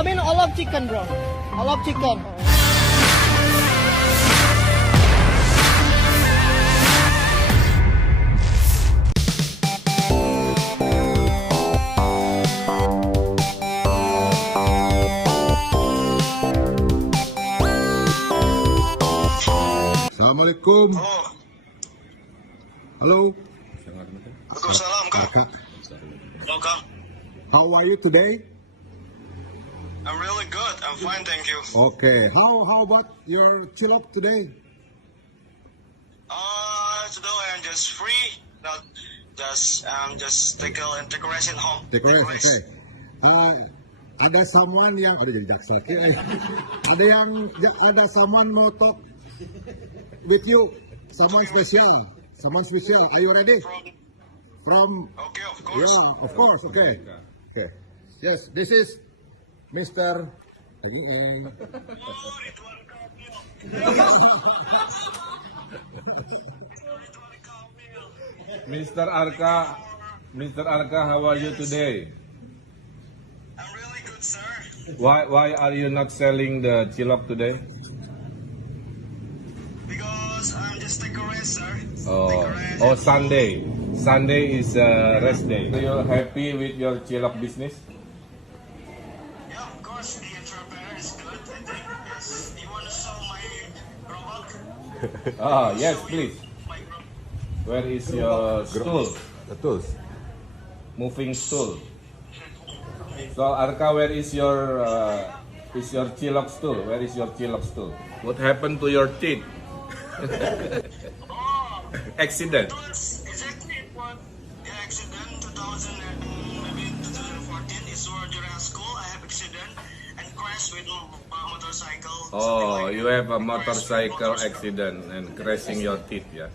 I mean, I love chicken, bro. I love chicken. Assalamualaikum. Oh, Hello. Waalaikumsalam, Kang. Kak, Halo, Kang. how are you today? I'm really good. I'm fine, thank you. Okay. How about your chill up today? Today I'm just free. Not just take a rest at home. Take a rest. Okay. Ada someone yang jadi jaksa. Okay. Ada someone mau talk with you. Someone special. Are you ready? From Okay, of course. Yeah, of course. Okay. Okay. Yes, this is Mr. Oh, Ridwan Kamil. Mr. Arka, how are you today? I'm really good, sir. Why are you not selling the chilok today? Because I'm just take a rest, sir. Oh, Take a rest. Sunday. Sunday is a rest day. Are you happy with your chilok business? Yeah, of course. The entrepreneur is good. I think. Yes. You want to show my robot? Yes, please. My robot. Where is your stool? The tools. Moving stool. So Arka, where is your chilok stool? Where is your chilok stool? What happened to your teeth? Oh, Accident. that's exactly what the accident 2000 and maybe 2014 is where during school I have accident and crash with my motorcycle. Oh, you have a motorcycle accident and crashing your teeth, yeah.